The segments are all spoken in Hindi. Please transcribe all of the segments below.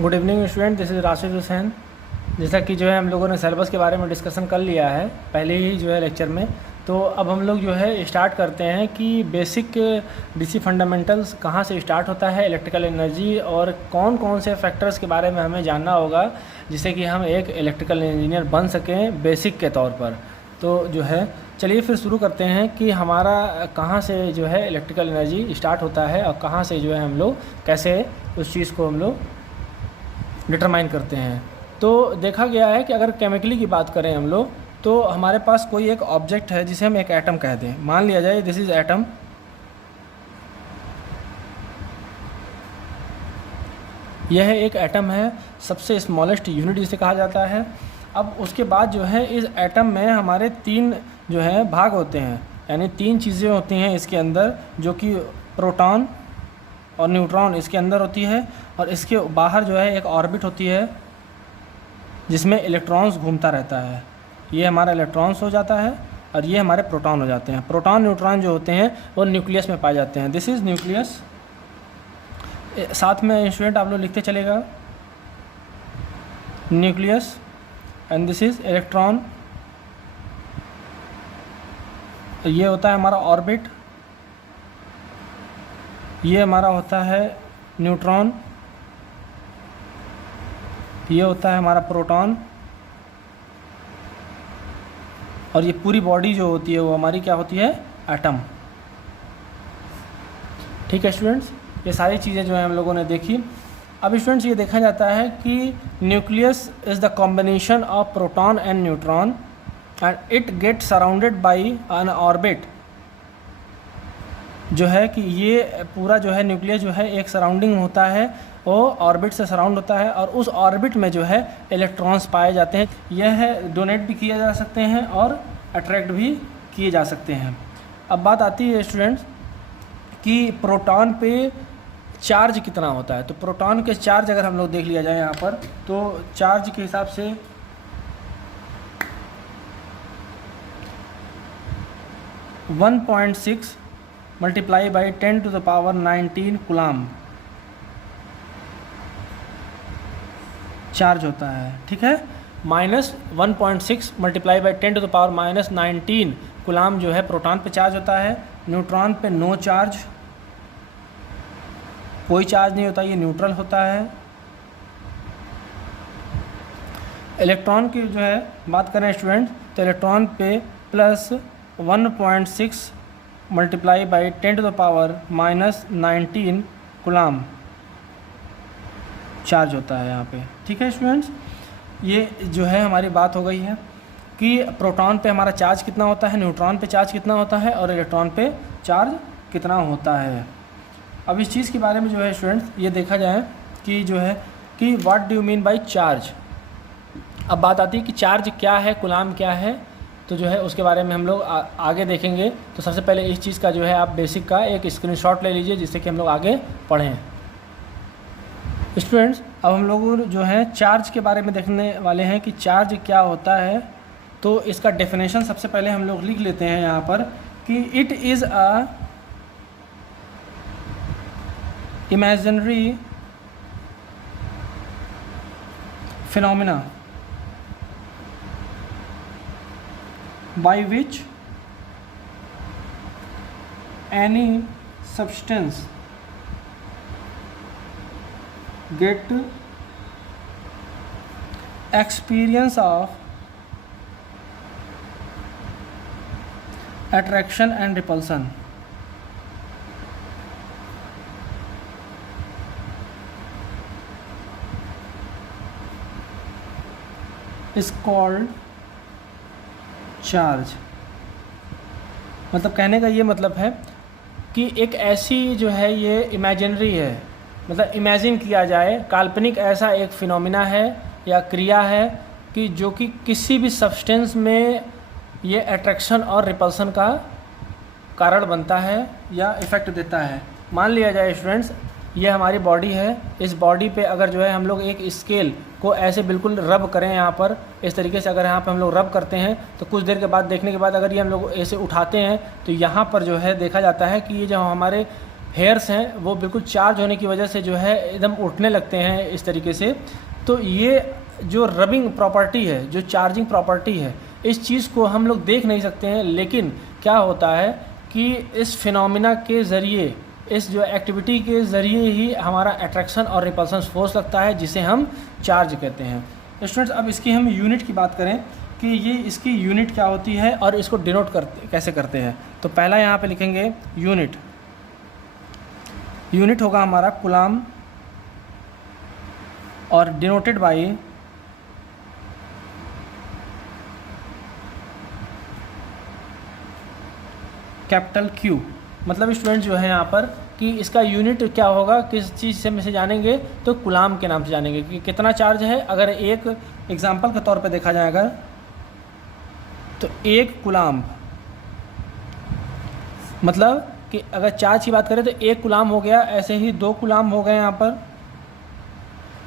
Good evening student, this is Rashid Hussain. जैसा कि जो है हम लोगों ने सिलेबस के बारे में डिस्कशन कर लिया है पहले ही जो है लेक्चर में, तो अब हम लोग जो है स्टार्ट करते हैं कि बेसिक डीसी फंडामेंटल्स कहाँ से स्टार्ट होता है, इलेक्ट्रिकल एनर्जी और कौन कौन से फैक्टर्स के बारे में हमें जानना होगा जिससे कि हम एक इलेक्ट्रिकल इंजीनियर बन सकें बेसिक के तौर पर। तो जो है चलिए फिर शुरू करते हैं कि हमारा कहाँ से जो है इलेक्ट्रिकल एनर्जी स्टार्ट होता है और कहाँ से जो है हम लोग कैसे उस चीज़ को हम लोग डिटरमाइन करते हैं। तो देखा गया है कि अगर केमिकली की बात करें हम लोग, तो हमारे पास कोई एक ऑब्जेक्ट है जिसे हम एक एटम कहते हैं। मान लिया जाए दिस इज़ एटम, यह एक एटम है, सबसे स्मॉलेस्ट यूनिट जिसे कहा जाता है। अब उसके बाद जो है इस एटम में हमारे तीन जो है भाग होते हैं, यानी तीन चीज़ें होती हैं इसके अंदर, जो कि प्रोटॉन और न्यूट्रॉन इसके अंदर होती है, और इसके बाहर जो है एक ऑर्बिट होती है जिसमें इलेक्ट्रॉन्स घूमता रहता है। ये हमारा इलेक्ट्रॉन्स हो जाता है और ये हमारे प्रोटॉन हो जाते हैं। प्रोटॉन न्यूट्रॉन जो होते हैं वो न्यूक्लियस में पाए जाते हैं। This is nucleus. साथ में स्टूडेंट आप लोग लिखते चलेगा nucleus, and this is electron. ये होता है हमारा ऑर्बिट, ये हमारा होता है न्यूट्रॉन, ये होता है हमारा प्रोटॉन, और ये पूरी बॉडी जो होती है वो हमारी क्या होती है, एटम। ठीक है स्टूडेंट्स, ये सारी चीज़ें जो है हम लोगों ने देखी। अब स्टूडेंट्स ये देखा जाता है कि nucleus is the combination of proton and neutron and it get surrounded by N orbit. जो है कि ये पूरा जो है न्यूक्लियस जो है एक सराउंडिंग होता है, वो ऑर्बिट से सराउंड होता है, और उस ऑर्बिट में जो है इलेक्ट्रॉन्स पाए जाते हैं। यह डोनेट भी किए जा सकते हैं और अट्रैक्ट भी किए जा सकते हैं। अब बात आती है स्टूडेंट्स कि प्रोटॉन पे चार्ज कितना होता है। तो प्रोटॉन के चार्ज अगर हम लोग देख लिया जाए यहाँ पर, तो चार्ज के हिसाब से 1.6 मल्टीप्लाई बाई 10⁻19 कूलम चार्ज होता है। ठीक है, -1.6 मल्टीप्लाई बाई 10⁻19 कूलम जो है प्रोटॉन पे चार्ज होता है। न्यूट्रॉन पे नो चार्ज, कोई चार्ज नहीं होता, ये न्यूट्रल होता है। इलेक्ट्रॉन की जो है बात करें स्टूडेंट, तो इलेक्ट्रॉन पे +1.6 मल्टीप्लाई बाई 10⁻19 कूलम चार्ज होता है यहाँ पे। ठीक है स्टूडेंट्स, ये जो है हमारी बात हो गई है कि प्रोटॉन पे हमारा चार्ज कितना होता है, न्यूट्रॉन पे चार्ज कितना होता है और इलेक्ट्रॉन पे चार्ज कितना होता है। अब इस चीज़ के बारे में जो है स्टूडेंट्स ये देखा जाए कि जो है कि what do you mean by charge. अब बात आती है कि चार्ज क्या है, कूलम क्या है, तो जो है उसके बारे में हम लोग आगे देखेंगे। तो सबसे पहले इस चीज़ का जो है आप बेसिक का एक स्क्रीनशॉट ले लीजिए जिससे कि हम लोग आगे पढ़ें। स्टूडेंट्स अब हम लोग जो है चार्ज के बारे में देखने वाले हैं कि चार्ज क्या होता है। तो इसका डेफिनेशन सबसे पहले हम लोग लिख लेते हैं यहाँ पर कि it is a imaginary phenomena by which any substance get experience of attraction and repulsion is called charge. मतलब कहने का ये मतलब है कि एक ऐसी जो है ये इमेजिनरी है, मतलब इमेजिन किया जाए, काल्पनिक ऐसा एक फिनोमिना है या क्रिया है कि जो कि किसी भी सब्सटेंस में ये अट्रैक्शन और रिपल्सन का कारण बनता है या इफ़ेक्ट देता है। मान लिया जाए स्टूडेंट्स ये हमारी बॉडी है, इस बॉडी पे अगर जो है हम लोग एक स्केल को ऐसे बिल्कुल रब करें, यहाँ पर इस तरीके से अगर यहाँ पे हम लोग रब करते हैं तो कुछ देर के बाद देखने के बाद अगर ये हम लोग ऐसे उठाते हैं तो यहाँ पर जो है देखा जाता है कि ये जो हमारे हेयर्स हैं वो बिल्कुल चार्ज होने की वजह से जो है एकदम उठने लगते हैं इस तरीके से। तो ये जो रबिंग प्रॉपर्टी है, जो चार्जिंग प्रॉपर्टी है, इस चीज़ को हम लोग देख नहीं सकते हैं, लेकिन क्या होता है कि इस फिनोमिना के ज़रिए, इस जो एक्टिविटी के ज़रिए ही हमारा अट्रैक्शन और रिपल्सन फोर्स लगता है, जिसे हम चार्ज कहते हैं। स्टूडेंट्स, अब इसकी हम यूनिट की बात करें कि ये इसकी यूनिट क्या होती है और इसको डिनोट कैसे करते हैं। तो पहला यहाँ पे लिखेंगे यूनिट। यूनिट होगा हमारा कूलाम और डिनोटेड बाई कैपिटल Q। मतलब स्टूडेंट जो है यहाँ पर कि इसका यूनिट क्या होगा, किस चीज़ से में से जानेंगे, तो कूलाम के नाम से जानेंगे कि कितना चार्ज है। अगर एक एग्जांपल के तौर पे देखा जाए अगर, तो एक कूलाम, मतलब कि अगर चार्ज की बात करें तो एक कूलाम हो गया, ऐसे ही 2 कूलाम हो गए यहाँ पर।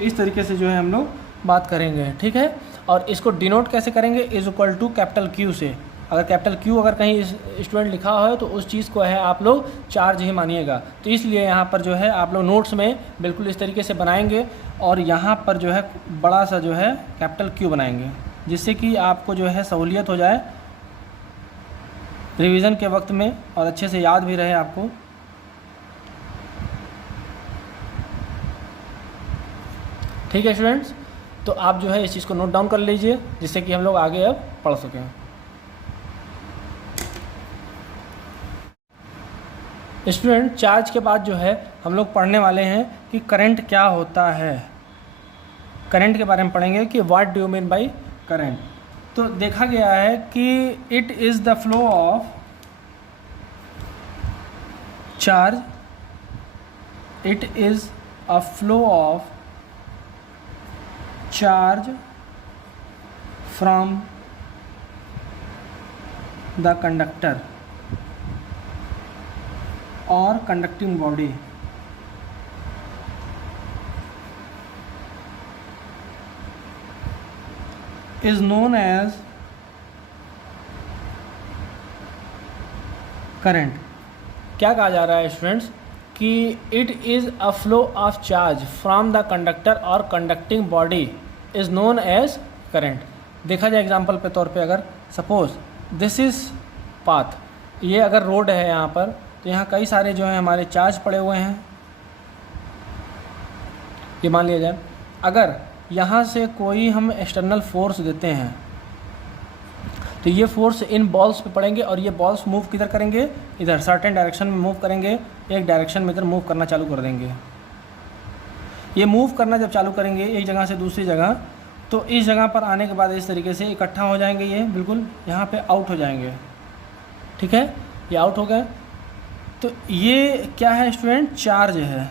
इस तरीके से जो है हम लोग बात करेंगे, ठीक है। और इसको डिनोट कैसे करेंगे, is equal to capital Q से। अगर कैपिटल Q अगर कहीं स्टूडेंट लिखा हो तो उस चीज़ को है आप लोग चार्ज ही मानिएगा। तो इसलिए यहाँ पर जो है आप लोग नोट्स में बिल्कुल इस तरीके से बनाएंगे और यहाँ पर जो है बड़ा सा जो है कैपिटल Q बनाएंगे, जिससे कि आपको जो है सहूलियत हो जाए रिवीजन के वक्त में और अच्छे से याद भी रहे आपको। ठीक है स्टूडेंट्स, तो आप जो है इस चीज़ को नोट डाउन कर लीजिए, जिससे कि हम लोग आगे अब पढ़ सकें। स्टूडेंट, चार्ज के बाद जो है हम लोग पढ़ने वाले हैं कि करंट क्या होता है। करंट के बारे में पढ़ेंगे कि what do you mean by current. तो देखा गया है कि it is the flow of charge, it is a flow of charge from the conductor और conducting body is known as current. क्या कहा जा रहा है स्टूडेंट्स कि it is a flow of charge from the conductor और conducting body is known as current. देखा जाए एग्जांपल पे तौर पे, अगर सपोज दिस इज़ पाथ, ये अगर रोड है यहाँ पर, तो यहाँ कई सारे जो है हमारे चार्ज पड़े हुए हैं। ये मान लिया जाए अगर यहाँ से कोई हम एक्सटर्नल फोर्स देते हैं तो ये फोर्स इन बॉल्स पे पड़ेंगे और ये बॉल्स मूव किधर करेंगे, इधर सर्टेन डायरेक्शन में मूव करेंगे, एक डायरेक्शन में इधर मूव करना चालू कर देंगे। ये मूव करना जब चालू करेंगे एक जगह से दूसरी जगह, तो इस जगह पर आने के बाद इस तरीके से इकट्ठा हो जाएंगे, ये बिल्कुल यहाँ पे आउट हो जाएंगे। ठीक है, ये आउट हो गए। तो ये क्या है स्टूडेंट, चार्ज है,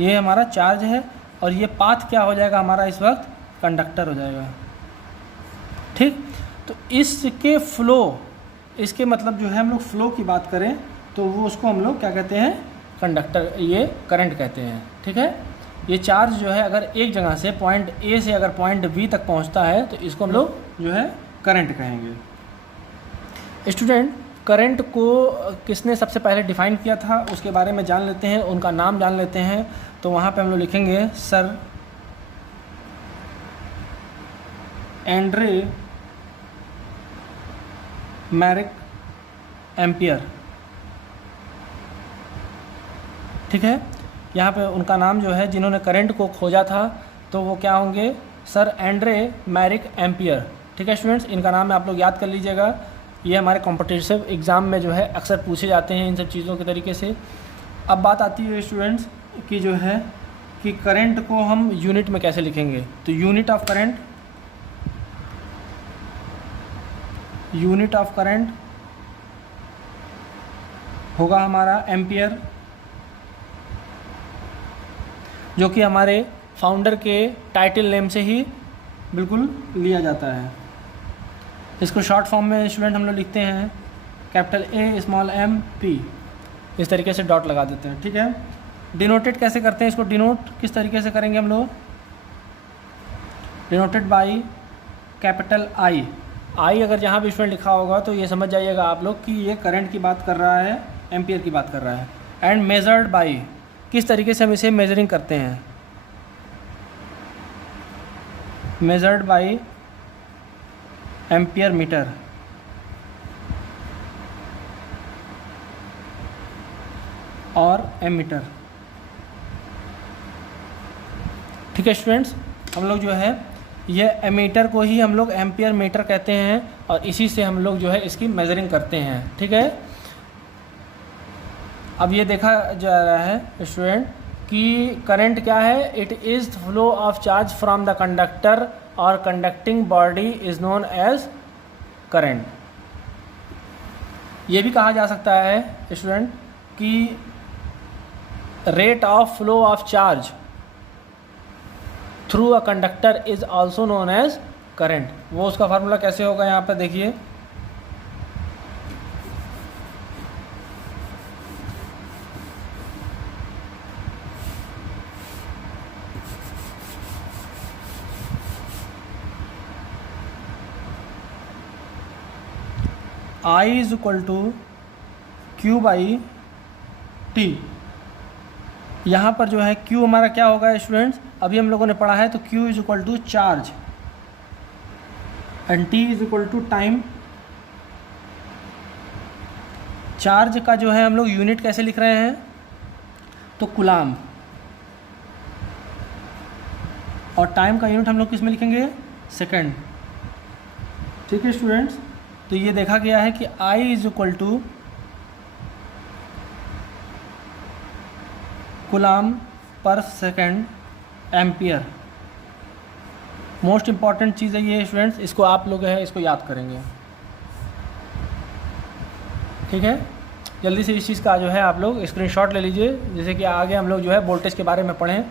ये हमारा चार्ज है और ये पाथ क्या हो जाएगा हमारा इस वक्त, कंडक्टर हो जाएगा। ठीक, तो इसके फ्लो, इसके मतलब जो है हम लोग फ्लो की बात करें तो वो उसको हम लोग क्या कहते हैं, कंडक्टर, ये करंट कहते हैं। ठीक है, ये चार्ज जो है अगर एक जगह से पॉइंट ए से अगर पॉइंट बी तक पहुंचता है तो इसको हम लोग जो है करंट कहेंगे। स्टूडेंट, करंट को किसने सबसे पहले डिफाइन किया था उसके बारे में जान लेते हैं, उनका नाम जान लेते हैं। तो वहाँ पे हम लोग लिखेंगे सर एंड्रे मैरिक एम्पियर। ठीक है, यहाँ पे उनका नाम जो है, जिन्होंने करंट को खोजा था, तो वो क्या होंगे, सर एंड्रे मैरिक एम्पियर। ठीक है स्टूडेंट्स, इनका नाम आप लोग याद कर लीजिएगा, ये हमारे कॉम्पिटिटिव एग्ज़ाम में जो है अक्सर पूछे जाते हैं इन सब चीज़ों के तरीके से। अब बात आती है स्टूडेंट्स कि जो है कि करंट को हम यूनिट में कैसे लिखेंगे। तो unit of current, unit of current होगा हमारा एम्पियर, जो कि हमारे फाउंडर के टाइटल नेम से ही बिल्कुल लिया जाता है। इसको शॉर्ट फॉर्म में स्टूडेंट हम लोग लिखते हैं capital A small M P, इस तरीके से डॉट लगा देते हैं। ठीक है, डिनोटेड कैसे करते हैं, इसको डिनोट किस तरीके से करेंगे हम लोग, डिनोटेड बाई कैपिटल आई। आई अगर जहाँ भी स्टूडेंट लिखा होगा तो ये समझ जाइएगा आप लोग कि ये करंट की बात कर रहा है, एम्पियर की बात कर रहा है। एंड मेजर्ड बाई, किस तरीके से हम इसे मेजरिंग करते हैं, मेजर्ड बाई एम्पियर मीटर, और एमीटर। ठीक है स्टूडेंट्स, हम लोग जो है ये एमीटर को ही हम लोग एम्पियर मीटर कहते हैं और इसी से हम लोग जो है इसकी मेजरिंग करते हैं। ठीक है, अब ये देखा जा रहा है स्टूडेंट कि करंट क्या है, it is flow of charge from the conductor और conducting body is known as current. ये भी कहा जा सकता है स्टूडेंट कि rate of flow of charge through a conductor is also known as current। वो उसका फार्मूला कैसे होगा यहाँ पर देखिए, I is equal to Q by T। यहाँ पर जो है Q हमारा क्या होगा स्टूडेंट्स, अभी हम लोगों ने पढ़ा है, तो Q is equal to charge and T is equal to time. Charge का जो है हम लोग यूनिट कैसे लिख रहे हैं, तो कूलाम, और टाइम का यूनिट हम लोग किस में लिखेंगे, सेकंड। ठीक है स्टूडेंट्स, तो ये देखा गया है कि I is equal to coulomb per second ampere. Most important चीज़ है ये स्टूडेंट्स, इसको आप लोग है इसको याद करेंगे। ठीक है, जल्दी से इस चीज़ का जो है आप लोग स्क्रीनशॉट ले लीजिए, जैसे कि आगे हम लोग जो है वोल्टेज के बारे में पढ़ें।